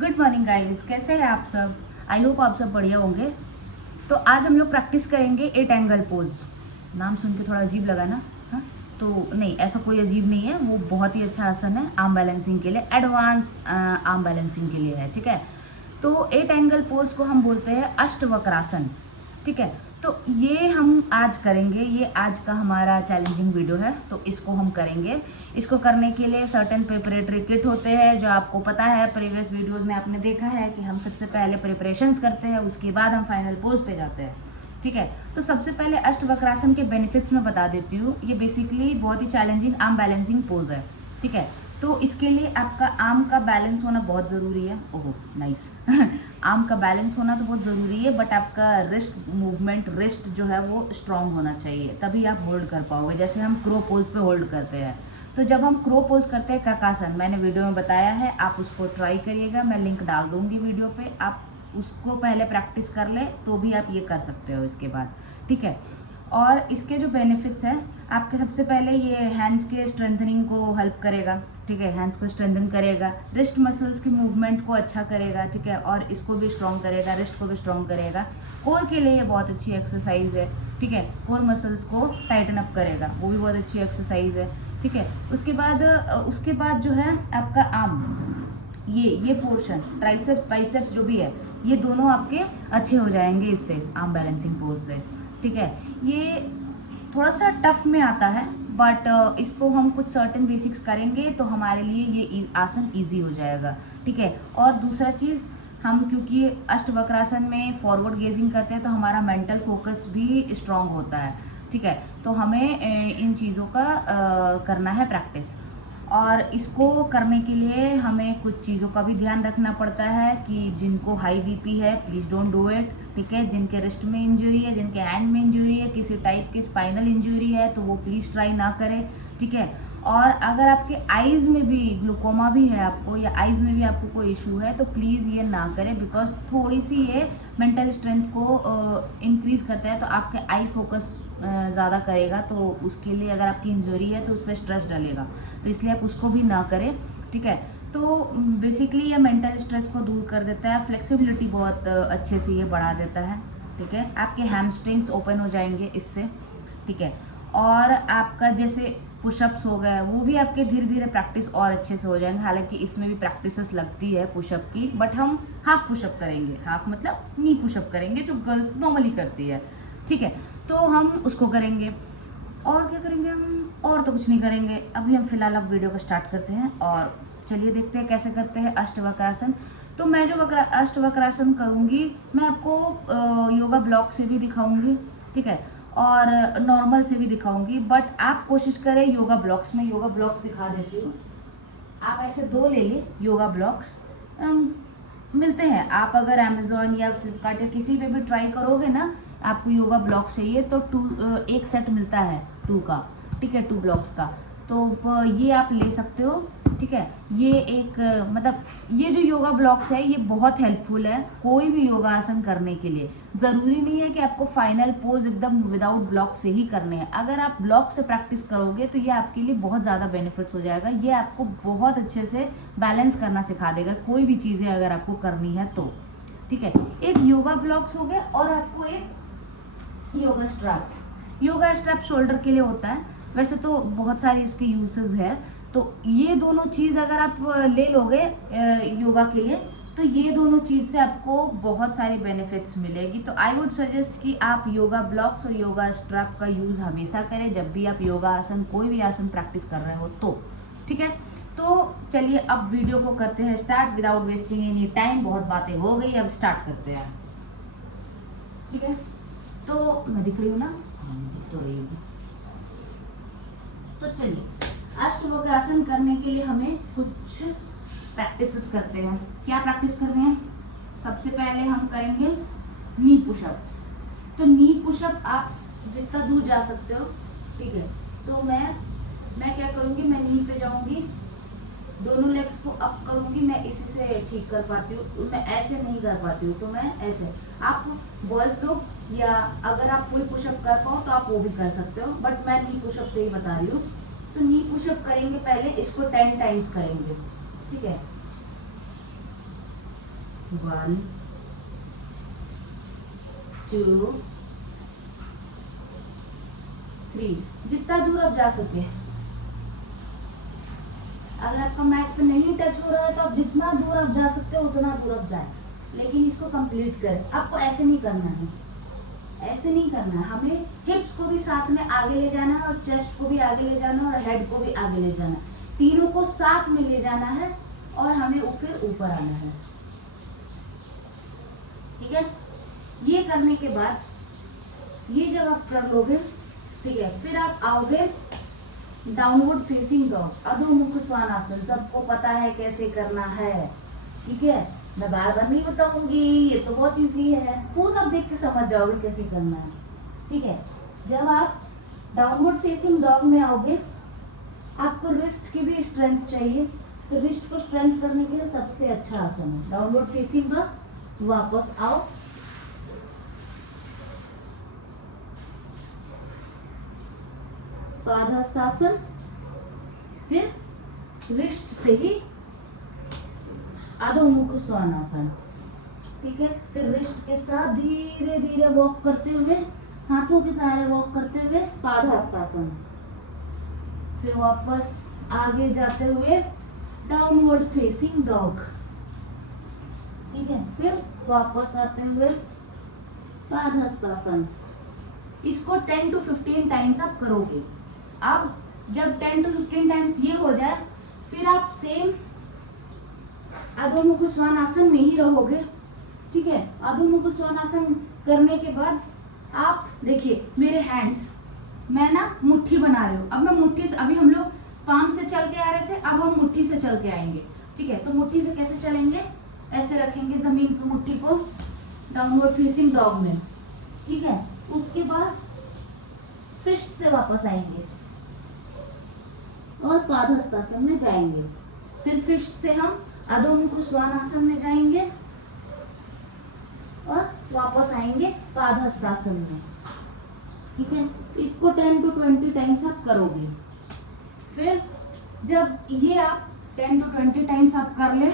Good morning guys, कैसे हैं आप सब। आई होप आप सब बढ़िया होंगे। तो आज हम लोग प्रैक्टिस करेंगे एट एंगल पोज। नाम सुन के थोड़ा अजीब लगा ना। हाँ, तो नहीं, ऐसा कोई अजीब नहीं है, वो बहुत ही अच्छा आसन है आर्म बैलेंसिंग के लिए, एडवांस आर्म बैलेंसिंग के लिए है। ठीक है, तो एट एंगल पोज को हम बोलते हैं अष्टवक्रासन। ठीक है, तो ये हम आज करेंगे, ये आज का हमारा चैलेंजिंग वीडियो है, तो इसको हम करेंगे। इसको करने के लिए सर्टेन प्रिपरेटरी किट होते हैं, जो आपको पता है, प्रीवियस वीडियोस में आपने देखा है कि हम सबसे पहले प्रिपरेशंस करते हैं, उसके बाद हम फाइनल पोज पे जाते हैं। ठीक है, तो सबसे पहले अष्टवक्रासन के बेनिफिट्स मैं बता देती हूँ। ये बेसिकली बहुत ही चैलेंजिंग आर्म बैलेंसिंग पोज है। ठीक है, तो इसके लिए आपका आर्म का बैलेंस होना बहुत ज़रूरी है। ओहो नाइस आर्म का बैलेंस होना तो बहुत ज़रूरी है, बट आपका रिस्ट मूवमेंट, रिस्ट जो है वो स्ट्रांग होना चाहिए, तभी आप होल्ड कर पाओगे। जैसे हम क्रो पोज पे होल्ड करते हैं, तो जब हम क्रो पोज करते हैं, कर्कासन मैंने वीडियो में बताया है, आप उसको ट्राई करिएगा, मैं लिंक डाल दूंगी वीडियो पे, आप उसको पहले प्रैक्टिस कर ले तो भी आप ये कर सकते हो इसके बाद। ठीक है, और इसके जो बेनिफिट्स हैं, आपके सबसे पहले ये हैंड्स के स्ट्रेंथनिंग को हेल्प करेगा। ठीक है, हैंड्स को स्ट्रेंथन करेगा, रिस्ट मसल्स की मूवमेंट को अच्छा करेगा। ठीक है, और इसको भी स्ट्रॉन्ग करेगा, रिस्ट को भी स्ट्रॉन्ग करेगा। कोर के लिए ये बहुत अच्छी एक्सरसाइज है। ठीक है, कोर मसल्स को टाइटन अप करेगा, वो भी बहुत अच्छी एक्सरसाइज है। ठीक है, उसके बाद जो है आपका आर्म, ये पोर्शन, ट्राइसेप्स बाइसेप्स जो भी है, ये दोनों आपके अच्छे हो जाएंगे इससे, आर्म बैलेंसिंग पोज से। ठीक है, ये थोड़ा सा टफ में आता है, बट इसको हम कुछ सर्टेन बेसिक्स करेंगे तो हमारे लिए ये आसन इजी हो जाएगा। ठीक है, और दूसरा चीज़, हम क्योंकि अष्टवक्रासन में फॉरवर्ड गेजिंग करते हैं, तो हमारा मेंटल फोकस भी स्ट्रांग होता है। ठीक है, तो हमें इन चीज़ों का करना है प्रैक्टिस, और इसको करने के लिए हमें कुछ चीज़ों का भी ध्यान रखना पड़ता है कि जिनको हाई बीपी है, प्लीज़ डोंट डू इट। ठीक है, जिनके रिस्ट में इंजरी है, जिनके हैंड में इंजरी है, किसी टाइप की स्पाइनल इंजरी है, तो वो प्लीज़ ट्राई ना करें। ठीक है, और अगर आपके आइज़ में भी ग्लूकोमा भी है आपको, या आइज़ में भी आपको कोई इशू है, तो प्लीज़ ये ना करें, बिकॉज थोड़ी सी ये मेंटल स्ट्रेंथ को इंक्रीज़ करता है, तो आपके आई फोकस ज़्यादा करेगा, तो उसके लिए अगर आपकी इंजरी है तो उस पर स्ट्रेस डलेगा, तो इसलिए आप उसको भी ना करें। ठीक है, तो बेसिकली ये मेंटल स्ट्रेस को दूर कर देता है, फ्लेक्सिबिलिटी बहुत अच्छे से ये बढ़ा देता है। ठीक है, आपके हैमस्ट्रिंग्स ओपन हो जाएंगे इससे। ठीक है, और आपका जैसे पुशअप्स हो गए, वो भी आपके धीरे धीरे प्रैक्टिस और अच्छे से हो जाएंगे। हालांकि इसमें भी प्रैक्टिसेस लगती है पुशअप की, बट हम हाफ पुशअप करेंगे, हाफ मतलब नी पुशअप करेंगे, जो गर्ल्स नॉर्मली करती है। ठीक है, तो हम उसको करेंगे। और क्या करेंगे हम, और तो कुछ नहीं करेंगे अभी हम फिलहाल। अब वीडियो को स्टार्ट करते हैं और चलिए देखते हैं कैसे करते हैं अष्टवक्रासन। तो मैं जो अष्टवक्रासन करूँगी, मैं आपको योगा ब्लॉक से भी दिखाऊंगी। ठीक है, और नॉर्मल से भी दिखाऊंगी, बट आप कोशिश करें योगा ब्लॉक्स में। योगा ब्लॉक्स दिखा देती हूँ, आप ऐसे 2 ले लें योगा ब्लॉक्स। मिलते हैं, आप अगर अमेज़ॉन या फ्लिपकार्ट या किसी पे भी ट्राई करोगे ना, आपको योगा ब्लॉक चाहिए तो एक सेट मिलता है 2 का। ठीक है, 2 ब्लॉक्स का, तो ये आप ले सकते हो। ठीक है, ये एक मतलब ये जो योगा ब्लॉक्स है, ये बहुत हेल्पफुल है कोई भी योगा आसन करने के लिए। ज़रूरी नहीं है कि आपको फाइनल पोज एकदम विदाउट ब्लॉक से ही करने हैं। अगर आप ब्लॉक से प्रैक्टिस करोगे तो ये आपके लिए बहुत ज़्यादा बेनिफिट्स हो जाएगा। ये आपको बहुत अच्छे से बैलेंस करना सिखा देगा, कोई भी चीज़ें अगर आपको करनी है तो। ठीक है, एक योगा ब्लॉक्स हो गया, और आपको एक yoga strap. Yoga strap shoulder के लिए होता है, वैसे तो बहुत सारे इसके यूसेस है। तो ये दोनों चीज़ अगर आप ले लोगे योगा के लिए, तो ये दोनों चीज़ से आपको बहुत सारी बेनिफिट्स मिलेगी। तो आई वुड सजेस्ट कि आप योगा ब्लॉक्स और योगा स्ट्रैप का यूज़ हमेशा करें जब भी आप योगा आसन, कोई भी आसन प्रैक्टिस कर रहे हो तो। ठीक है, तो चलिए अब वीडियो को करते हैं start without wasting any time. बहुत बातें हो गई, अब स्टार्ट करते हैं। ठीक है, तो मैं दिख रही हूँ ना, दिख तो रही हूँ। तो चलिए, अष्टवक्रासन करने के लिए हमें कुछ प्रैक्टिसेस करते हैं। क्या प्रैक्टिस कर रहे हैं, सबसे पहले हम करेंगे नी पुशअप। तो नी पुशअप आप जितना दूर जा सकते हो। ठीक है, तो मैं क्या करूँगी, मैं नी पे जाऊँगी, दोनों लेग्स को अप करूँगी। मैं इसी से ठीक कर पाती हूँ, मैं ऐसे नहीं कर पाती हूँ, तो मैं ऐसे। आप बॉयज लोग या अगर आप कोई पुशअप कर पाओ तो आप वो भी कर सकते हो, बट मैं नी पुशअप से ही बता रही हूँ। तो नी पुशअप करेंगे, पहले इसको 10 टाइम्स करेंगे। ठीक है, 1 2 3, जितना दूर आप जा सके। अगर आपका मैट पे नहीं टच हो रहा है तो आप जितना दूर आप जा सकते हो उतना दूर आप जाए, लेकिन इसको कंप्लीट करें। आपको ऐसे नहीं करना है, ऐसे नहीं करना है, हमें हिप्स को भी साथ में आगे ले जाना है और चेस्ट को भी आगे ले जाना है और हेड को भी आगे ले जाना है। तीनों को साथ में ले जाना है और हमें फिर ऊपर आना है। ठीक है, ये करने के बाद ये जब आप कर लोगे, ठीक है, फिर आप आओगे डाउनवर्ड फेसिंग डॉग, अधोमुख श्वानासन। सबको पता है कैसे करना है, ठीक है, मैं बार बार नहीं बताऊंगी, ये तो बहुत इजी है, वो सब देख के समझ जाओगे कैसे करना है। ठीक है, जब आप डाउनवर्ड फेसिंग डॉग में आओगे, आपको रिस्ट की भी स्ट्रेंथ चाहिए, तो रिस्ट को स्ट्रेंथ करने के लिए सबसे अच्छा आसन है डाउनवर्ड फेसिंग डॉग। वापस आओ, पादहस्तासन, फिर रिस्ट से ही अधोमुख श्वानासन। ठीक है, फिर रिस्ट के साथ धीरे धीरे वॉक करते हुए, हाथों के सहारे वॉक करते हुए पादहस्तासन, फिर वापस आगे जाते हुए डाउनवर्ड फेसिंग डॉग। ठीक है, फिर वापस आते हुए पादहस्तासन। इसको 10 to 15 टाइम्स आप करोगे। अब जब 10 to 15 टाइम्स ये हो जाए, फिर आप सेम अधोमुख श्वानासन में ही रहोगे। ठीक है, अधोमुख श्वानासन करने के बाद आप देखिए मेरे हैंड्स, मैं ना मुट्ठी बना रही हूँ। अब मैं मुट्ठी से, अभी हम लोग पाम से चल के आ रहे थे, अब हम मुट्ठी से चल के आएंगे। ठीक है, तो मुट्ठी से कैसे चलेंगे, ऐसे रखेंगे जमीन पर मुट्ठी को डाउनवर्ड फेसिंग डॉग में। ठीक है, उसके बाद फिस्ट से वापस आएंगे और पादहस्तासन में जाएंगे। फिर फिस्ट से हम अधोमुख श्वानासन में जाएंगे और वापस आएंगे पादहस्तासन में। ठीक है, इसको 10 to 20 टाइम्स आप करोगे। फिर जब ये आप 10 to 20 टाइम्स आप कर ले,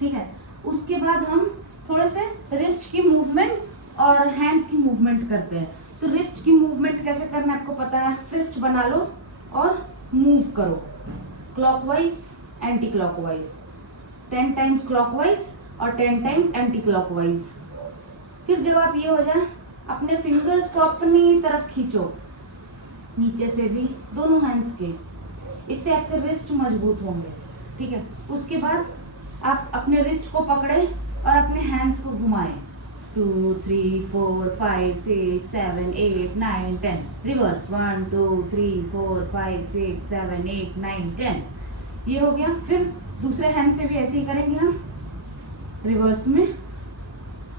ठीक है, उसके बाद हम थोड़े से रिस्ट की मूवमेंट और हैंड्स की मूवमेंट करते हैं। तो रिस्ट की मूवमेंट कैसे करना है आपको पता है, फिस्ट बना लो और मूव करो clockwise anti clockwise, 10 times clockwise और 10 टाइम्स एंटी क्लॉकवाइज। फिर जब आप ये हो जाए, अपने फिंगर्स को अपनी तरफ खींचो, नीचे से भी दोनों हैंड्स के, इससे आपके रिस्ट मजबूत होंगे। ठीक है, उसके बाद आप अपने रिस्ट को पकड़े और अपने हैंड्स को घुमाएं, 2 3 4 5 6 7 8 9 10, रिवर्स 1 2 3 4 5 6 7 8 9 10, ये हो गया। फिर दूसरे हैंड से भी ऐसे ही करेंगे हम रिवर्स में।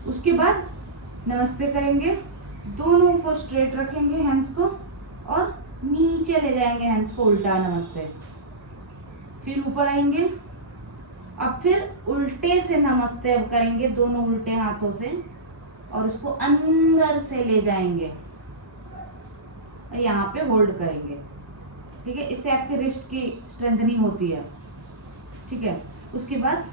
उसके बाद नमस्ते करेंगे, दोनों को स्ट्रेट रखेंगे हैंड्स को और नीचे ले जाएंगे हैंड्स को उल्टा नमस्ते। फिर ऊपर आएंगे, अब फिर उल्टे से नमस्ते अब करेंगे दोनों उल्टे हाथों से और उसको अंदर से ले जाएंगे और यहाँ पे होल्ड करेंगे। ठीक है, इससे आपके रिस्ट की स्ट्रेंथनिंग होती है। ठीक है, उसके बाद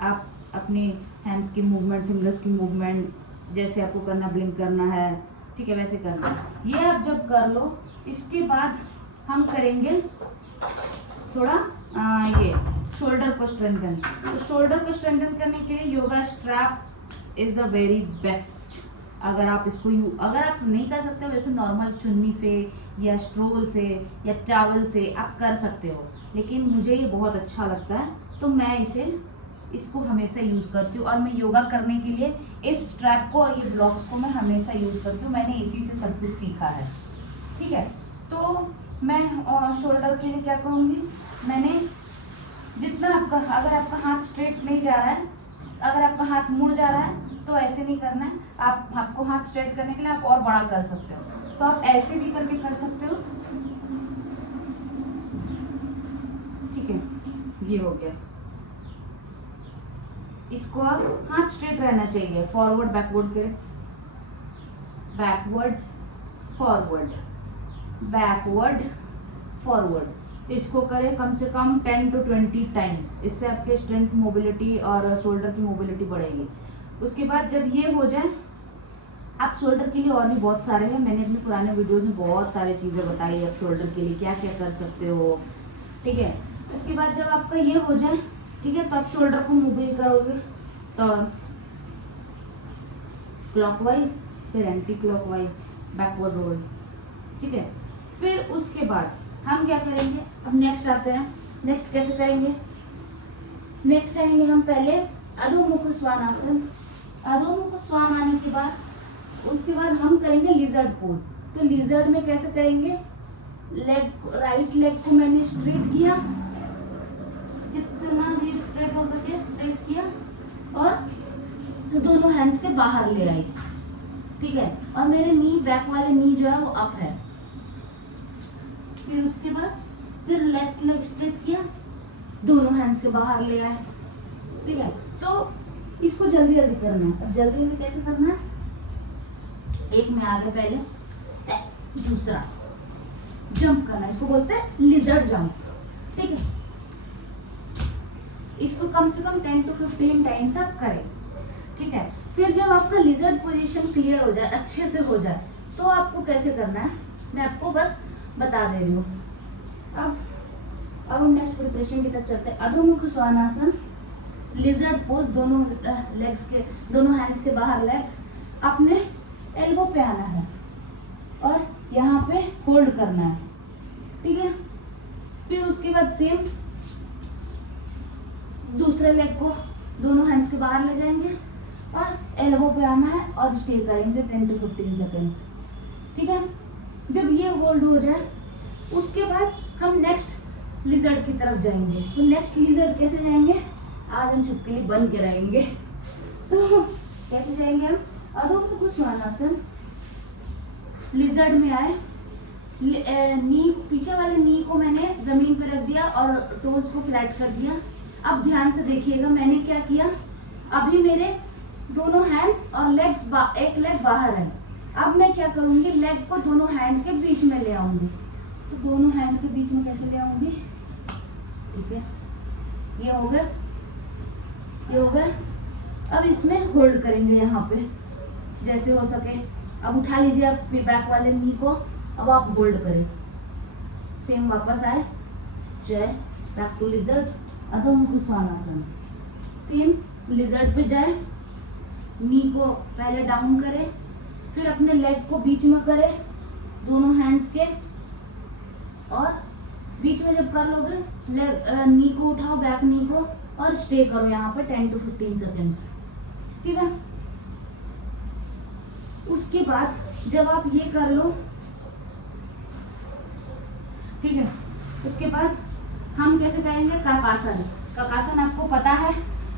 आप अपनी हैंड्स की मूवमेंट, फिंगर्स की मूवमेंट जैसे आपको करना, ब्लिंक करना है, ठीक है, वैसे करना है। ये आप जब कर लो, इसके बाद हम करेंगे थोड़ा ये शोल्डर को स्ट्रेंथन। तो शोल्डर को स्ट्रेंथन करने के लिए yoga strap is a very best. अगर आप इसको अगर आप नहीं कर सकते हो, वैसे नॉर्मल चुन्नी से या स्ट्रोल से या चावल से आप कर सकते हो, लेकिन मुझे ये बहुत अच्छा लगता है तो मैं इसको हमेशा यूज़ करती हूँ। और मैं योगा करने के लिए इस स्ट्रैप को और ये ब्लॉक्स को मैं हमेशा यूज़ करती हूँ, मैंने इसी से सब कुछ सीखा है। ठीक है, तो मैं शोल्डर के लिए क्या करूँगी, मैंने जितना आपका, अगर आपका हाथ स्ट्रेट नहीं जा रहा है, अगर आपका हाथ मुड़ जा रहा है तो ऐसे नहीं करना है। आपको हाथ स्ट्रेट करने के लिए आप और बड़ा कर सकते हो, तो आप ऐसे भी करके कर सकते हो। ठीक है, ये हो गया। इसको आप हाथ स्ट्रेट रहना चाहिए, फॉरवर्ड बैकवर्ड करें, बैकवर्ड फॉरवर्ड, बैकवर्ड फॉरवर्ड, इसको करें कम से कम 10 to 20 टाइम्स। इससे आपके स्ट्रेंथ, मोबिलिटी और शोल्डर की मोबिलिटी बढ़ेगी। उसके बाद जब ये हो जाए, आप शोल्डर के लिए और भी बहुत सारे हैं, मैंने अपने पुराने वीडियोस में बहुत सारी चीज़ें बताई है, आप शोल्डर के लिए क्या क्या कर सकते हो, ठीक है। उसके बाद जब आपका ये हो जाए, ठीक है, तो आप शोल्डर को मूव करोगे, टर्न क्लॉकवाइज, फिर एंटी क्लॉकवाइज, बैकवर्ड रोल, ठीक है। फिर उसके बाद हम क्या करेंगे, अब नेक्स्ट आते हैं। नेक्स्ट कैसे करेंगे, नेक्स्ट आएंगे हम पहले अधोमुख श्वानासन। अधोमुख श्वान आने के बाद उसके बाद हम करेंगे लिजर्ड पोज। तो लिजर्ड में कैसे करेंगे, लेग, राइट लेग को मैंने स्ट्रेट किया, जितना भी स्ट्रेट हो सके स्ट्रेट किया, और दोनों हैंड्स के बाहर ले आई, ठीक है। और मेरे नी, बैक वाले नी जो है वो अप है। फिर उसके बाद फिर लेफ्ट लेग स्ट्रेट किया, दोनों हैंड्स के बाहर ले आए, ठीक है। तो इसको जल्दी जल्दी करना है। अब जल्दी जल्दी कैसे करना है, एक में आगे पहले, दूसरा जंप करना है, इसको बोलते हैं लिजर्ड जंप, ठीक है। इसको कम से कम 10 to 15 टाइम्स आप करें, ठीक है। फिर जब आपका लिजर्ड पोजीशन क्लियर हो जाए, अच्छे से हो जाए, तो आपको कैसे करना है मैं आपको बस बता दे रही हूँ। अब हम नेक्स्ट प्रिपरेशन की तरफ चलते हैं। अधोमुख श्वानासन, लिजर्ड पोज, दोनों लेग्स के, दोनों हैंड्स के बाहर ले, अपने एल्बो पे आना है और यहाँ पे होल्ड करना है, ठीक है। फिर उसके बाद सेम दूसरे लेग को दोनों हैंड्स के बाहर ले जाएंगे और एल्बो पे आना है और स्टे करेंगे 10 to 15 सेकेंड्स, ठीक है। जब ये होल्ड हो जाए, उसके बाद हम नेक्स्ट लिजर्ड की तरफ जाएंगे। तो नेक्स्ट लिजर्ड कैसे जाएंगे, आज हम छिपकली बन के रहेंगे। तो कैसे जाएंगे हम, अधोमुख श्वानासन, लिजर्ड में आए, नी, पीछे वाले नी को मैंने जमीन पर रख दिया और टोज को फ्लैट कर दिया। अब ध्यान से देखिएगा मैंने क्या किया, अभी मेरे दोनों हैंड्स और लेग्स, एक लेग बाहर है। अब मैं क्या करूंगी, लेग को दोनों हैंड के बीच में ले आऊंगी। तो दोनों हैंड के बीच में कैसे ले आऊंगी, ठीक है, ये हो गया, ये हो गया। अब इसमें होल्ड करेंगे यहाँ पे जैसे हो सके। अब उठा लीजिए आप बैक वाले नी को, अब आप होल्ड करें, सेम वापस आए, जय, back to lizard, Adhomukha Shvanasana, same lizard पे जाए, नी को पहले डाउन करें, फिर अपने लेग को बीच में करें दोनों हैंड्स के, और बीच में जब कर लोगे लेग, नी को उठाओ, बैक नी को, और स्टे करो यहाँ पे 10 to 15 सेकेंड्स, ठीक है। उसके बाद जब आप ये कर लो, ठीक है, उसके बाद हम कैसे करेंगे, ककासन। ककासन आपको पता है,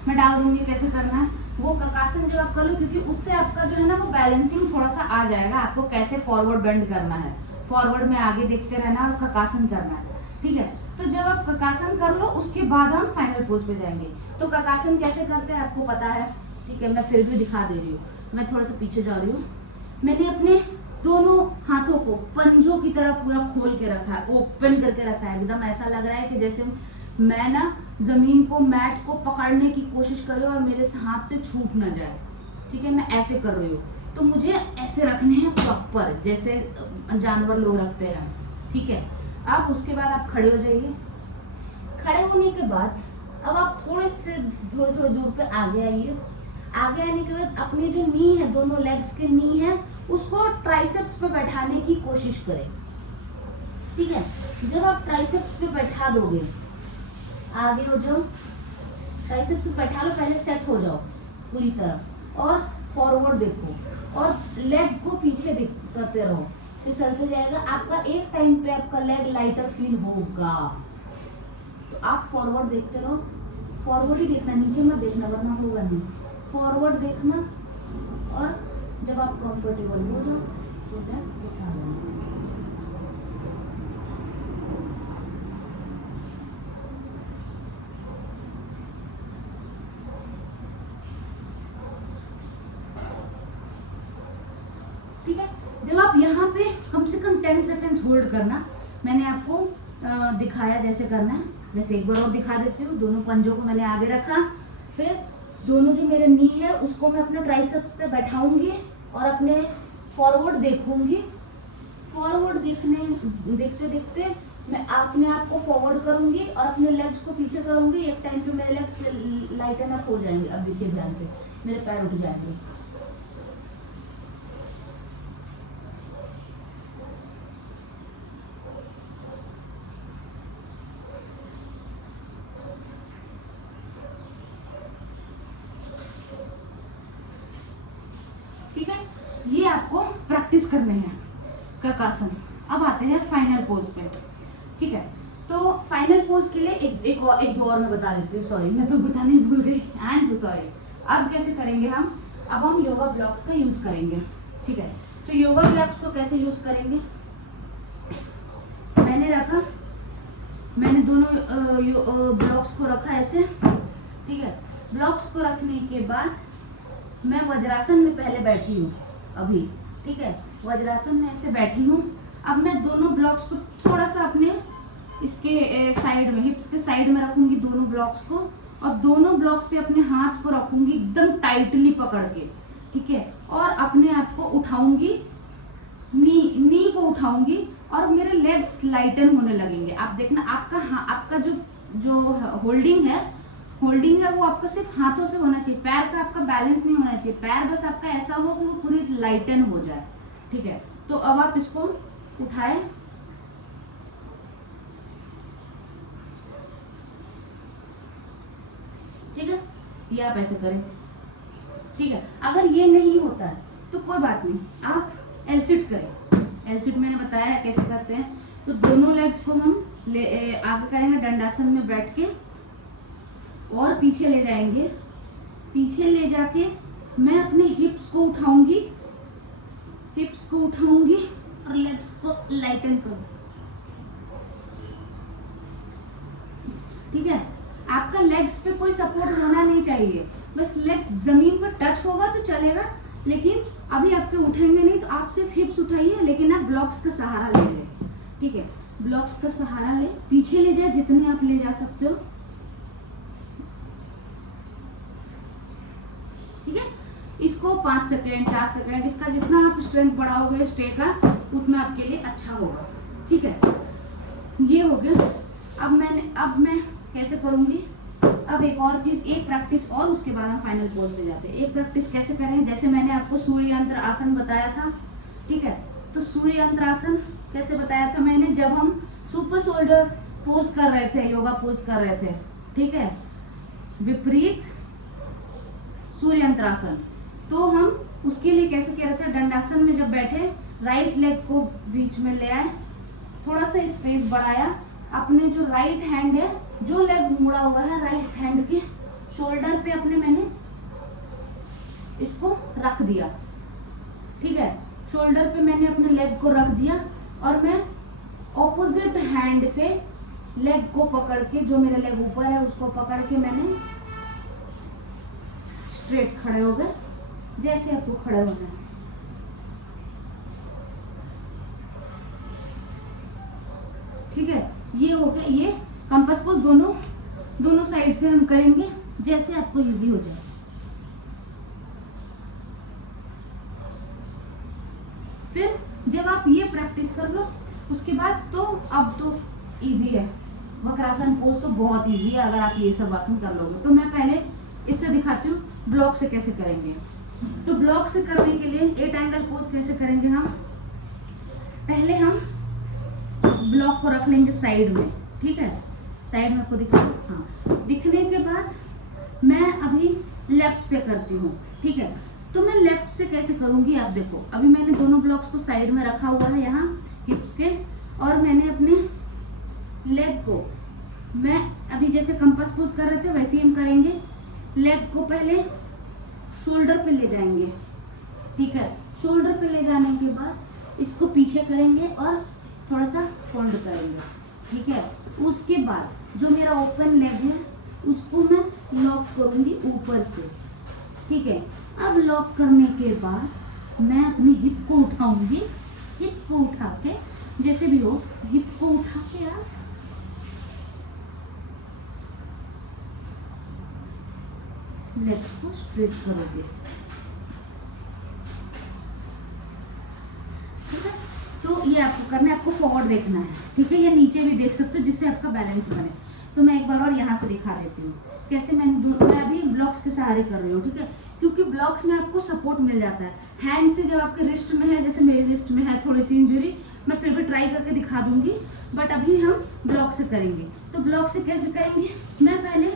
मैं डाल दूंगी कैसे करना है। वो ककासन जब आप कर लो, क्योंकि उससे आपका जो है ना वो बैलेंसिंग थोड़ा सा आ जाएगा, आपको कैसे फॉरवर्ड बेंड करना है, फॉरवर्ड में आगे देखते रहना और ककासन करना है, ठीक है। तो जब आप ककासन कर लो, उसके बाद हम फाइनल पोज पे जाएंगे। तो ककासन कैसे करते हैं आपको पता है, ठीक है, मैं फिर भी दिखा दे रही हूँ। मैं थोड़ा सा पीछे जा रही हूँ। मैंने अपने दोनों हाथों को पंजों की तरह पूरा खोल के रखा है, ओपन करके रखा है, एकदम ऐसा लग रहा है कि जैसे मैं ना जमीन को, मैट को पकड़ने की कोशिश कर रही हूँ और मेरे हाथ से छूट ना जाए, ठीक है, मैं ऐसे कर रही हूँ। तो मुझे ऐसे रखने हैं प्रॉपर, जैसे जानवर लोग रखते हैं, ठीक है। आप उसके बाद आप खड़े हो जाइए। खड़े होने के बाद अब आप थोड़े थोड़े दूर पे आगे आइए। आगे आने के बाद अपनी जो नी है, दोनों लेग्स के नी है, उसको ट्राइसेप्स पे बैठाने की कोशिश करें, ठीक है। जब आप ट्राइसेप्स पे बैठा दोगे, आगे हो जाओ, ट्राइसेप्स पे बैठा लो, पहले सेट हो जाओ पूरी तरह, और फॉरवर्ड देखो और लेग को पीछे करते रहो, फिसलते जाएगा। आपका एक टाइम पे आपका लेग लाइटर फील होगा, तो आप फॉरवर्ड देखते रहो, फॉरवर्ड ही देखना, नीचे मत देखना वरना होगा नहीं, फॉरवर्ड देखना। और जब आप कंफर्टेबल हो जाओ तो लेग उठा लेना। ठीक है, जब आप यहाँ पे कम से कम 10 सेकेंड्स होल्ड करना, मैंने आपको दिखाया जैसे करना है वैसे एक बार और दिखा देती हूँ। दोनों पंजों को मैंने आगे रखा, फिर दोनों जो मेरे नी है उसको मैं अपने ट्राइसेप्स पे बैठाऊंगी और अपने फॉरवर्ड देखूंगी। फॉरवर्ड देखते देखते मैं अपने आप को फॉरवर्ड करूंगी और अपने लेग्स को पीछे करूंगी। एक टाइम पे मेरे लेग्स लाइटन अप हो जाएंगे। अब देखिए ध्यान से, मेरे पैर उठ जाएंगे। ठीक है, ये आपको प्रैक्टिस करने हैं ककासन। अब आते हैं फाइनल पोज पे। ठीक है, तो फाइनल पोज के लिए एक दो और मैं बता देती हूँ। सॉरी, मैं तो बताने ही भूल गई, आई एम सो सॉरी। अब कैसे करेंगे हम? अब हम योगा ब्लॉक्स का यूज करेंगे। ठीक है, तो योगा ब्लॉक्स को कैसे यूज करेंगे? मैंने दोनों ब्लॉक्स को रखा ऐसे। ठीक है, ब्लॉक्स को रखने के बाद मैं वज्रासन में पहले बैठी हूँ अभी। ठीक है, वज्रासन में ऐसे बैठी हूँ। अब मैं दोनों ब्लॉक्स को थोड़ा सा अपने इसके साइड में, हिप्स के साइड में रखूंगी दोनों ब्लॉक्स को, और दोनों ब्लॉक्स पे अपने हाथ को रखूंगी एकदम टाइटली पकड़ के। ठीक है, और अपने आप को उठाऊंगी, नी को उठाऊंगी और मेरे लेग्स लाइटन होने लगेंगे। आप देखना, आपका जो होल्डिंग है वो आपका सिर्फ हाथों से होना चाहिए। पैर का आपका बैलेंस नहीं होना चाहिए। पैर बस आपका ऐसा हो कि वो पूरी लाइटन हो जाए। ठीक है, तो अब आप इसको उठाएं। ठीक है, ये आप ऐसे करें। ठीक है, अगर ये नहीं होता है तो कोई बात नहीं, आप एलसिट करें। एलसिट मैंने बताया है कैसे करते हैं। तो दोनों लेग्स को हम आगे करेंगे दंडासन में बैठ के और पीछे ले जाएंगे। पीछे ले जाके मैं अपने हिप्स को उठाऊंगी और लेग्स को लाइटन करूं। ठीक है, आपका लेग्स पे कोई सपोर्ट होना नहीं चाहिए, बस लेग्स जमीन पर टच होगा तो चलेगा, लेकिन अभी आपके उठेंगे नहीं। तो आप सिर्फ हिप्स उठाइए, लेकिन आप ब्लॉक्स का सहारा ले लें। ठीक है, ब्लॉक्स का सहारा ले, पीछे ले जाए जितने आप ले जा सकते हो। ठीक है, इसको 5 सेकेंड 4 सेकेंड, इसका जितना आप स्ट्रेंथ बढ़ाओगे स्टे का, उतना आपके लिए अच्छा होगा। ठीक है, ये हो गया। अब मैं कैसे करूंगी? अब एक और चीज, एक प्रैक्टिस और, उसके बाद हम फाइनल पोज पे जाते हैं। एक प्रैक्टिस कैसे करें? जैसे मैंने आपको सूर्य यंत्र आसन बताया था। ठीक है, तो सूर्य यंत्र आसन कैसे बताया था मैंने? जब हम सुपर शोल्डर पोज कर रहे थे, योगा पोज कर रहे थे। ठीक है, विपरीत सूर्य यंत्रासन। तो हम उसके लिए कैसे किया था? दंडासन में जब बैठे, राइट लेग को बीच में ले आए, थोड़ा सा स्पेस बढ़ाया, अपने जो राइट हैंड है, जो लेग मुड़ा हुआ है राइट हैंड के शोल्डर पे अपने मैंने इसको रख दिया। ठीक है, शोल्डर पे मैंने अपने लेग को रख दिया और मैं ऑपोजिट हैंड से लेग को पकड़ के, जो मेरा लेग ऊपर है उसको पकड़ के मैंने स्ट्रेट खड़े हो गए, जैसे आपको खड़े होना है। ठीक है, ये हो गया। ये कंपास पोज दोनों साइड से हम करेंगे, जैसे आपको इजी हो जाए। फिर जब आप ये प्रैक्टिस कर लो, उसके बाद तो अब तो इजी है। वक्रासन पोज तो बहुत इजी है अगर आप ये सब आसन कर लोगे। तो मैं पहले इससे दिखाती हूँ ब्लॉक से कैसे करेंगे। तो ब्लॉक से करने के लिए 8 एंगल पोज कैसे करेंगे हम? पहले हम ब्लॉक को रख लेंगे साइड में। ठीक है, साइड में आपको दिखा, हाँ, दिखने के बाद मैं अभी लेफ्ट से करती हूँ। ठीक है, तो मैं लेफ्ट से कैसे करूंगी आप देखो। अभी मैंने दोनों ब्लॉक्स को साइड में रखा हुआ है यहाँ हिप्स के, और मैंने अपने लेग को, मैं अभी जैसे कंपास पोज कर रहे थे वैसे ही हम करेंगे। लेग को पहले शोल्डर पे ले जाएंगे। ठीक है, शोल्डर पे ले जाने के बाद इसको पीछे करेंगे और थोड़ा सा फोल्ड करेंगे। ठीक है, उसके बाद जो मेरा ओपन लेग है उसको मैं लॉक करूंगी ऊपर से। ठीक है, अब लॉक करने के बाद मैं अपनी हिप को उठाऊंगी। हिप को उठा के, जैसे भी हो, हिप को उठा के आप लेग्स को स्ट्रेट करोगे। ठीक है, तो ये आपको करना है, आपको फॉरवर्ड देखना है। ठीक है, या नीचे भी देख सकते हो जिससे आपका बैलेंस बने। तो मैं एक बार और यहाँ से दिखा देती हूँ कैसे मैं अभी ब्लॉक्स के सहारे कर रही हूँ। ठीक है, क्योंकि ब्लॉक्स में आपको सपोर्ट मिल जाता है। हैंड से जब आपके रिस्ट में है, जैसे मेरे रिस्ट में है थोड़ी सी इंजरी, मैं फिर भी ट्राई करके दिखा दूंगी, बट अभी हम ब्लॉक से करेंगे। तो ब्लॉक से कैसे करेंगे, मैं पहले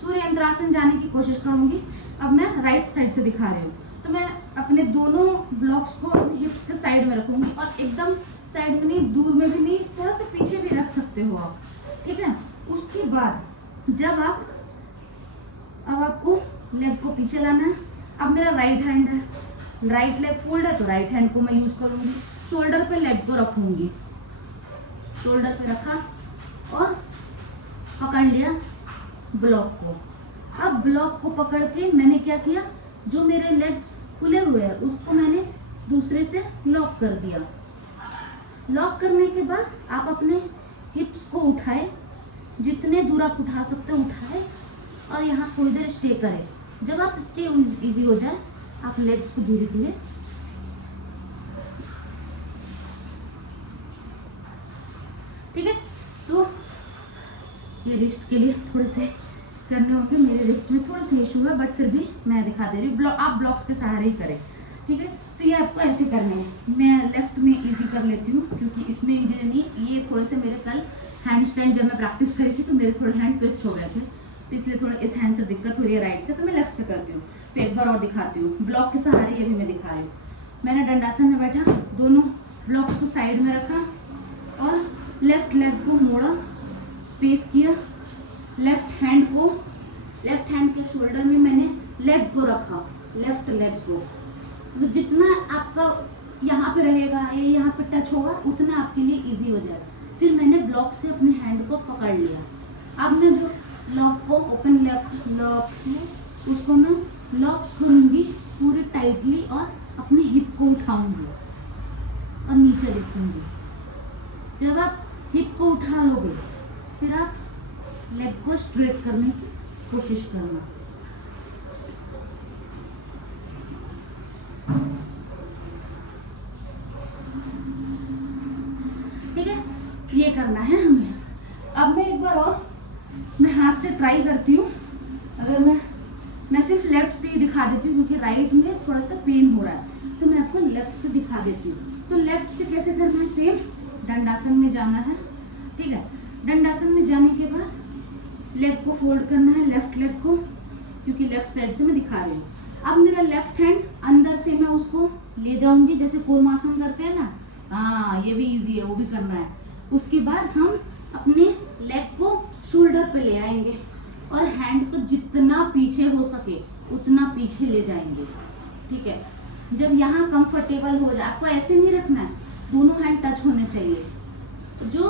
सूर्य यंत्रासन जाने की कोशिश करूंगी। अब मैं राइट साइड से दिखा रही हूँ। तो मैं अपने दोनों ब्लॉक्स को अपने हिप्स के साइड में रखूंगी, और एकदम साइड में नहीं, दूर में भी नहीं, थोड़ा सा पीछे भी रख सकते हो आप। ठीक है, उसके बाद जब अब आपको लेग को पीछे लाना है। अब मेरा राइट हैंड है, राइट लेग फोल्ड है, तो राइट हैंड को मैं यूज करूंगी। शोल्डर पे लेग को रखूंगी, शोल्डर पे रखा और पकड़ लिया ब्लॉक को। अब ब्लॉक को पकड़ के मैंने क्या किया, जो मेरे लेग्स खुले हुए हैं उसको मैंने दूसरे से लॉक कर दिया। लॉक करने के बाद आप अपने हिप्स को उठाए, जितने दूर आप उठा सकते हो उठाए, और यहाँ थोड़ी देर स्टे करें। जब आप स्टे इजी हो जाए, आप लेग्स को धीरे धीरे ठीक है। तो ये रिस्ट के लिए थोड़े से करने होंगे, मेरे रिस्ट में थोड़ा सा इशू है, बट फिर भी मैं दिखा दे रही हूँ। आप ब्लॉक्स के सहारे ही करें। ठीक है, तो ये आपको ऐसे करने हैं। मैं लेफ्ट में इजी कर लेती हूँ क्योंकि इसमें इंजरी नहीं। ये थोड़े से मेरे कल हैंड स्टैंड जब मैं प्रैक्टिस करी थी तो मेरे थोड़े हैंड ट्विस्ट हो गए थे, तो इसलिए थोड़ा इस हैंड से दिक्कत हो रही है राइट से, तो मैं लेफ्ट से करती हूँ। तो एक बार और दिखाती हूँ ब्लॉक के सहारे, ये भी मैं दिखा रही हूँ। मैंने दंडासन में बैठा, दोनों ब्लॉक्स को साइड में रखा और लेफ्ट लेग को मोड़ा, स्पेस किया, लेफ्ट हैंड के शोल्डर में मैंने लेग को रखा, लेफ्ट लेग को। तो जितना आपका यहाँ पे रहेगा, ये यहाँ पे टच होगा, उतना आपके लिए इजी हो जाएगा। फिर मैंने ब्लॉक से अपने हैंड को पकड़ लिया। अब मैं जो लॉक को ओपन लॉक है उसको मैं लॉक करूँगी पूरी टाइटली, और अपने हिप को उठाऊंगी और नीचे रखूंगी। जब आप हिप को उठा लोगे, फिर आप लेग को स्ट्रेट करने की कोशिश करना। ठीक है, ये करना है हमें। अब मैं एक बार और मैं हाथ से ट्राई करती हूँ। अगर मैं सिर्फ लेफ्ट से ही दिखा देती हूँ क्योंकि राइट में थोड़ा सा पेन हो रहा है, तो मैं आपको लेफ्ट से दिखा देती हूँ। तो लेफ्ट से कैसे करना है, सेम दंडासन में जाना है। ठीक है, दंडासन में जाने के बाद लेग को फोल्ड करना है, लेफ्ट लेग को, क्योंकि लेफ्ट साइड से मैं दिखा रही हूँ। अब मेरा लेफ्ट हैंड अंदर से मैं उसको ले जाऊंगी, जैसे कूर्मासन करते हैं ना, हाँ ये भी इजी है, वो भी करना है। उसके बाद हम अपने लेग को शोल्डर पे ले आएंगे और हैंड को जितना पीछे हो सके उतना पीछे ले जाएंगे। ठीक है, जब यहाँ कंफर्टेबल हो जाए, आपको ऐसे नहीं रखना है, दोनों हैंड टच होने चाहिए। जो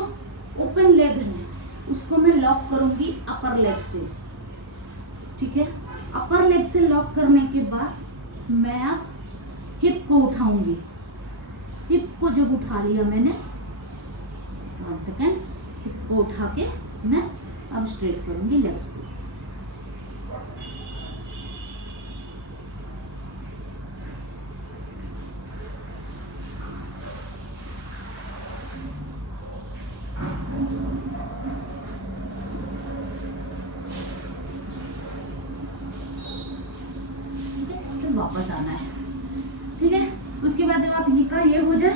ओपन लेग है उसको मैं लॉक करूंगी अपर लेग से। ठीक है, अपर लेग से लॉक करने के बाद मैं अब हिप को उठाऊंगी। हिप को जब उठा लिया मैंने, 1 सेकेंड, हिप को उठा के मैं अब स्ट्रेट करूंगी लेग्स को। वापस आना है। ठीक है, उसके बाद जब आप ये हो जाए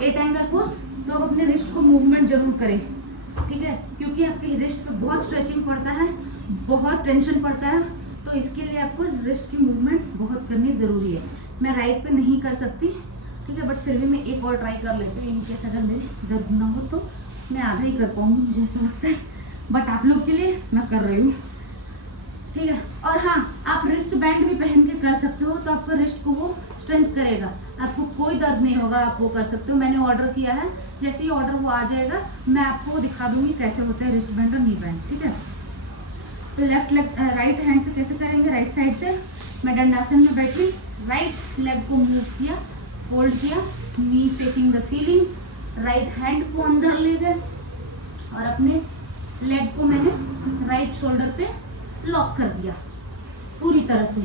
8 एंगल पोज, तो आप अपने रिस्ट को मूवमेंट जरूर करें। ठीक है, क्योंकि आपके रिस्ट पे बहुत स्ट्रेचिंग पड़ता है, बहुत टेंशन पड़ता है, तो इसके लिए आपको रिस्ट की मूवमेंट बहुत करनी ज़रूरी है। मैं राइट पे नहीं कर सकती, ठीक है, बट फिर भी मैं एक और ट्राई कर लेती हूँ। इनकेस अगर मेरी दर्द ना हो तो मैं आधा ही कर पाऊँगी, मुझे ऐसा लगता है, बट आप लोग के लिए मैं कर रही हूँ। ठीक है, और हाँ, आप रिस्ट बैंड भी पहन के कर सकते हो, तो आपका रिस्ट को वो स्ट्रेंथ करेगा, आपको कोई दर्द नहीं होगा, आप वो कर सकते हो। मैंने ऑर्डर किया है, जैसे ही ऑर्डर वो आ जाएगा मैं आपको दिखा दूंगी कैसे होता है रिस्ट बैंड और नी बैंड। ठीक है, तो लेफ्ट लेग राइट हैंड से कैसे करेंगे, राइट साइड से मैं दंडासन में बैठी, राइट लेग को मूव किया, फोल्ड किया, knee facing the ceiling, right hand को अंदर ले गए और अपने लेग को मैंने राइट शोल्डर पे लॉक कर दिया। पूरी तरह से,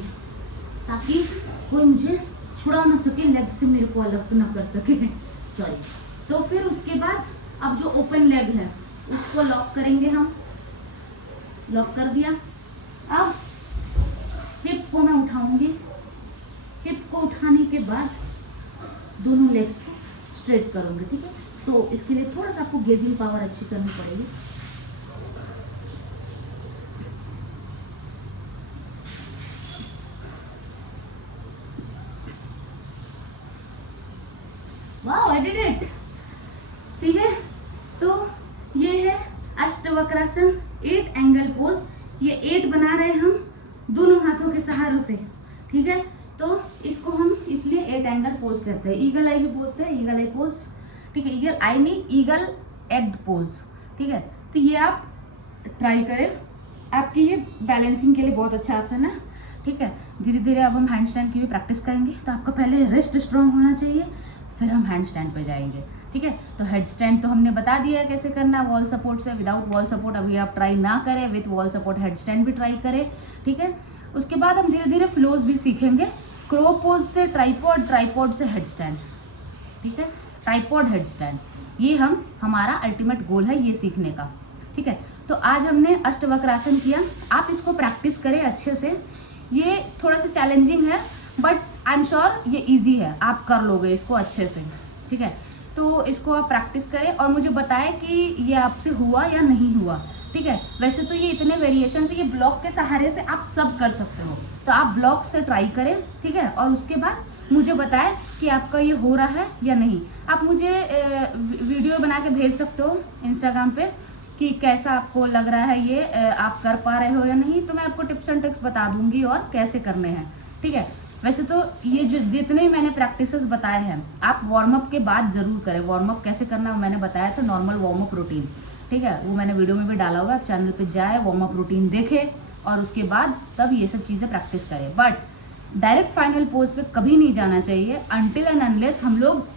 ताकि कोई मुझे छुड़ा ना सके, लेग से मेरे को अलग ना कर सके। सॉरी। तो फिर उसके बाद अब जो ओपन लेग है उसको लॉक करेंगे हम। लॉक कर दिया। अब हिप को मैं उठाऊंगी। हिप को उठाने के बाद दोनों लेग्स को स्ट्रेट करूंगी, ठीक है। तो इसके लिए थोड़ा सा आपको गेजिंग पावर अच्छी करनी पड़ेगी। Wow, I did it. ठीक है, तो ये है अष्टवक्रासन 8 एंगल पोज। ये 8 बना रहे हम दोनों हाथों के सहारों से, ठीक है। तो इसको हम इसलिए 8 एंगल पोज कहते हैं। ईगल आई भी बोलते हैं, ईगल आई पोज, ठीक है। ईगल आई नहीं, ईगल एग्ड पोज, ठीक है। तो ये आप ट्राई करें, आपकी ये बैलेंसिंग के लिए बहुत अच्छा आसन है, ठीक है। धीरे धीरे अब हम हैंड स्टैंड की भी प्रैक्टिस करेंगे। तो आपका पहले रिस्ट स्ट्रॉन्ग होना चाहिए, फिर हम हैंड स्टैंड पे जाएंगे, ठीक है। तो हेड स्टैंड तो हमने बता दिया है कैसे करना है, वॉल सपोर्ट से। विदाउट वॉल सपोर्ट अभी आप ट्राई ना करें, with wall support head stand भी ट्राई करें, ठीक है। उसके बाद हम धीरे धीरे फ्लोज भी सीखेंगे। क्रो पोज से ट्राइपॉड, ट्राइपॉड से हेड स्टैंड, ठीक है। ट्राइपॉड हेड स्टैंड, ये हमारा अल्टीमेट गोल है ये सीखने का, ठीक है। तो आज हमने अष्टवक्रासन किया। आप इसको प्रैक्टिस करें अच्छे से। ये थोड़ा सा चैलेंजिंग है, बट आई एम श्योर ये इजी है, आप कर लोगे इसको अच्छे से, ठीक है। तो इसको आप प्रैक्टिस करें और मुझे बताएं कि ये आपसे हुआ या नहीं हुआ, ठीक है। वैसे तो ये इतने वेरिएशन है, ये ब्लॉक के सहारे से आप सब कर सकते हो। तो आप ब्लॉक से ट्राई करें, ठीक है। और उसके बाद मुझे बताएं कि आपका ये हो रहा है या नहीं। आप मुझे वीडियो बना के भेज सकते हो इंस्टाग्राम पे कि कैसा आपको लग रहा है, ये आप कर पा रहे हो या नहीं। तो मैं आपको टिप्स एंड ट्रिक्स बता दूंगी और कैसे करने हैं, ठीक है। वैसे तो ये जो जितने मैंने प्रैक्टिसेस बताए हैं, आप वार्म अप के बाद ज़रूर करें। वार्म अप कैसे करना है मैंने बताया था, नॉर्मल वार्म अप रूटीन, ठीक है। वो मैंने वीडियो में भी डाला हुआ है, आप चैनल पे जाए, वार्म अप रूटीन देखें और उसके बाद तब ये सब चीज़ें प्रैक्टिस करें। बट डायरेक्ट फाइनल पोज पे कभी नहीं जाना चाहिए अनटिल एंड अनलेस हम लोग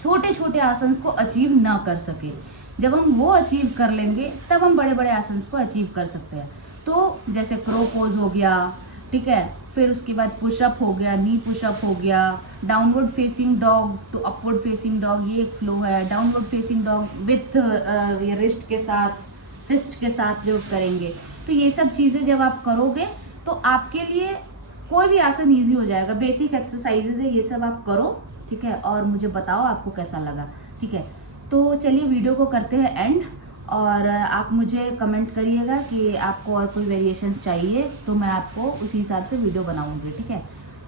छोटे छोटे आसन्स को अचीव ना कर सके। जब हम वो अचीव कर लेंगे तब हम बड़े बड़े आसन्स को अचीव कर सकते हैं। तो जैसे क्रो पोज हो गया, ठीक है। फिर उसके बाद पुशअप हो गया, नी पुशअप हो गया, downward facing dog to upward facing dog, ये एक फ्लो है। डाउनवर्ड फेसिंग डॉग विथ ये रिस्ट के साथ, फिस्ट के साथ जो करेंगे। तो ये सब चीज़ें जब आप करोगे तो आपके लिए कोई भी आसन ईजी हो जाएगा। बेसिक एक्सरसाइजेज है, ये सब आप करो, ठीक है। और मुझे बताओ आपको कैसा लगा, ठीक है। तो चलिए वीडियो को करते हैं एंड, और आप मुझे कमेंट करिएगा कि आपको और कोई वेरिएशंस चाहिए तो मैं आपको उसी हिसाब से वीडियो बनाऊंगी, ठीक है।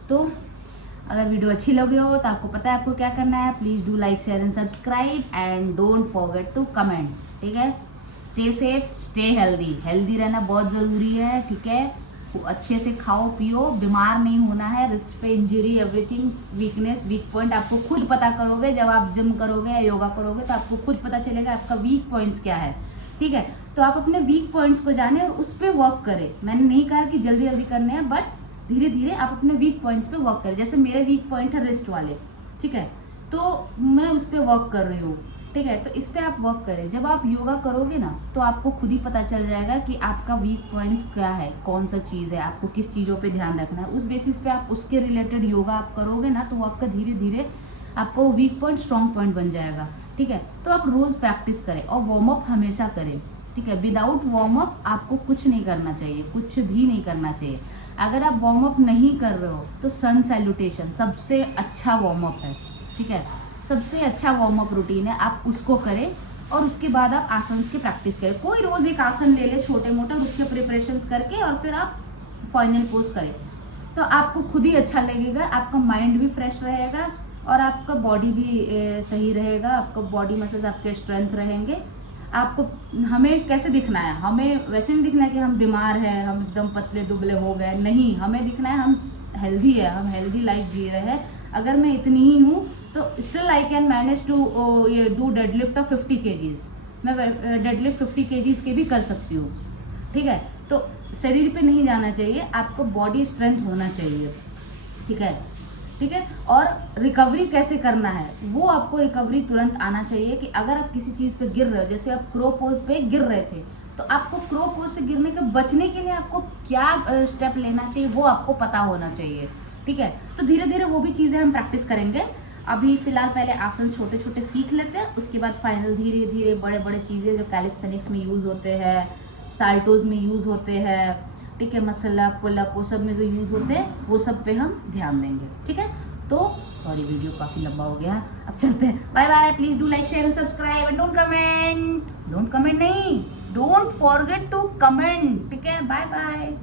तो अगर वीडियो अच्छी लगी हो तो आपको पता है आपको क्या करना है। Please do like, share and subscribe and don't forget to comment, ठीक है। Stay safe, stay healthy. Healthy रहना बहुत ज़रूरी है, ठीक है। अच्छे से खाओ पियो, बीमार नहीं होना है। रिस्ट पे injury, everything, weakness, weak point आपको खुद पता करोगे। जब आप जिम करोगे या योगा करोगे तो आपको खुद पता चलेगा आपका वीक पॉइंट्स क्या है, ठीक है। तो आप अपने वीक पॉइंट्स को जाने और उस पर वर्क करें। मैंने नहीं कहा कि जल्दी जल्दी करने हैं, बट धीरे धीरे आप अपने वीक पॉइंट्स पे वर्क करें। जैसे मेरे वीक पॉइंट है रिस्ट वाले, ठीक है। तो मैं उस पर वर्क कर रही हूँ, ठीक है। तो इस पर आप वर्क करें। जब आप योगा करोगे ना तो आपको खुद ही पता चल जाएगा कि आपका वीक पॉइंट्स क्या है, कौन सा चीज़ है, आपको किस चीज़ों पे ध्यान रखना है। उस बेसिस पे आप उसके रिलेटेड योगा आप करोगे ना तो वो आपका धीरे धीरे आपका वो वीक पॉइंट स्ट्रॉन्ग पॉइंट बन जाएगा, ठीक है। तो आप रोज़ प्रैक्टिस करें और वार्म अप हमेशा करें, ठीक है। विदाउट वार्म अप आपको कुछ नहीं करना चाहिए, कुछ भी नहीं करना चाहिए। अगर आप वार्म अप नहीं कर रहे हो तो सन सैल्यूटेशन सबसे अच्छा वार्म अप है, ठीक है। सबसे अच्छा वार्म अप रूटीन है, आप उसको करें और उसके बाद आप आसन की प्रैक्टिस करें। कोई रोज़ एक आसन ले ले छोटे मोटे और उसके प्रिपरेशंस करके और फिर आप फाइनल पोज करें। तो आपको खुद ही अच्छा लगेगा, आपका माइंड भी फ्रेश रहेगा और आपका बॉडी भी सही रहेगा। आपका बॉडी मसल्स आपके स्ट्रेंथ रहेंगे। आपको हमें कैसे दिखना है, हमें वैसे नहीं दिखना है कि हम बीमार हैं, हम एकदम पतले दुबले हो गए, नहीं। हमें दिखना है हम हेल्दी है, हम हेल्दी लाइफ जी रहे हैं। अगर मैं इतनी ही हूँ तो still I can manage to ये डू डेडलिफ्ट ऑफ 50 kgs। मैं डेडलिफ्ट 50 kgs के भी कर सकती हूँ, ठीक है। तो शरीर पे नहीं जाना चाहिए, आपको बॉडी स्ट्रेंथ होना चाहिए, ठीक है, ठीक है। और रिकवरी कैसे करना है वो आपको रिकवरी तुरंत आना चाहिए कि अगर आप किसी चीज़ पे गिर रहे हो, जैसे आप क्रो पोज पे गिर रहे थे तो आपको क्रो पोज से गिरने के बचने के लिए आपको क्या स्टेप लेना चाहिए वो आपको पता होना चाहिए, ठीक है। तो धीरे धीरे वो भी चीज़ें हम प्रैक्टिस करेंगे। अभी फिलहाल पहले आसन छोटे छोटे सीख लेते हैं, उसके बाद फाइनल धीरे धीरे बड़े बड़े चीज़ें जो कैलिस्थेनिक्स में यूज़ होते हैं, साल्टोज में यूज़ होते हैं, ठीक है, मसल अप पुल अप वो सब में जो यूज़ होते हैं वो सब पे हम ध्यान देंगे, ठीक है। तो सॉरी वीडियो काफ़ी लंबा हो गया, अब चलते हैं। Bye bye, please do like share and subscribe and don't comment नहीं, डोंट फॉरगेट टू कमेंट, ठीक है। Bye bye.